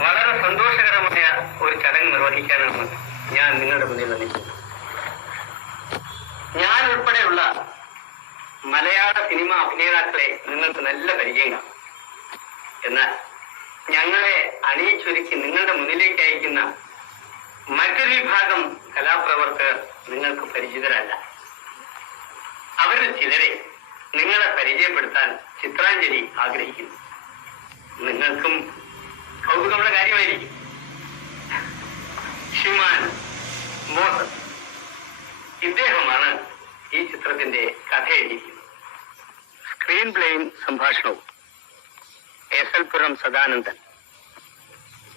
വളരെ സന്തോഷകരമായ ഒരു ചടങ്ങ് നിർവഹിക്കാനാണ് ഞാൻ നിങ്ങളുടെ മുന്നിൽ വന്നിരിക്കുന്നത് ഞാൻ ഉൾപ്പെടെയുള്ള മലയാള സിനിമ അഭിനേതാക്കളെ നിങ്ങൾക്ക് നല്ല പരിചയം എന്നാൽ ഞങ്ങളെ അണിയിച്ചൊരുക്കി നിങ്ങളുടെ മുന്നിലേക്ക് അയക്കുന്ന മറ്റൊരു വിഭാഗം കലാപ്രവർത്തകർ നിങ്ങൾക്ക് പരിചിതരല്ല. അവരിൽ ചിലരെ നിങ്ങളെ പരിചയപ്പെടുത്താൻ ചിത്രാഞ്ജലി ആഗ്രഹിക്കുന്നു. നിങ്ങൾക്കും കൗതുകമുള്ള കാര്യമായിരിക്കും. ഷിമാൻ മോസസ് ഇദ്ദേഹമാണ് ഈ ചിത്രത്തിന്റെ കഥ എഴുതിയിരിക്കുന്നത്. സ്ക്രീൻ പ്ലേയും സംഭാഷണവും എസ് എൽ പുരം സദാനന്ദൻ.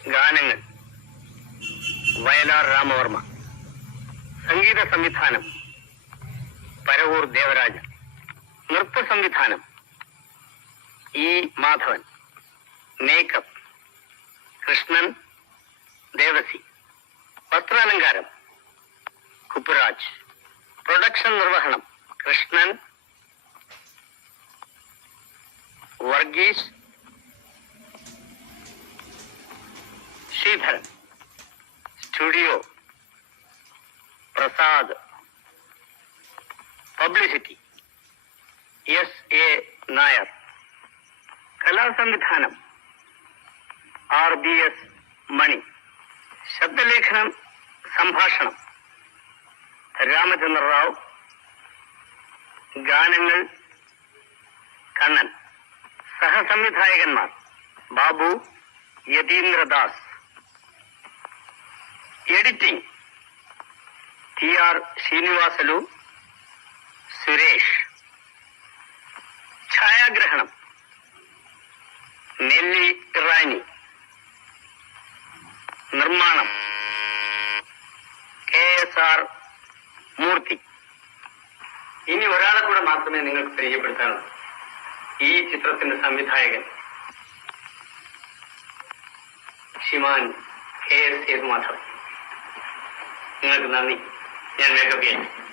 ഗാനങ്ങൾ വയലാർ രാമവർമ്മ. സംഗീത സംവിധാനം പരവൂർ ദേവരാജൻ. നൃത്ത സംവിധാനം E Madhavan. Makeup Krishnan Devasi വസ്ത്രാലങ്കാരം കുപ്പുരാജ് production നിർവഹണം Krishnan Varghese Sreedharan studio Prasad publicity S A Nair കലാസംവിധാനം R B S മണി ശബ്ദലേഖനം സംഭാഷണം രാമചന്ദ്ര റാവു ഗാനങ്ങൾ Kannan സഹസംവിധായകന്മാർ Babu Yatheendradas editing T R Srinivasalu Suresh ഛായാഗ്രഹണം നെല്ലി ഇറാനി നിർമ്മാണം. K S R Murthy. ഇനി ഒരാളെ കൂടെ മാത്രമേ നിങ്ങൾക്ക് പരിചയപ്പെടുത്താനുള്ളൂ ഈ ചിത്രത്തിന്റെ സംവിധായകൻ. ഷിമാൻ കെ എസ് സേതുമാധവൻ നിങ്ങൾക്ക് നന്ദി. ഞാൻ മേക്കപ്പ് ചെയ്യാം.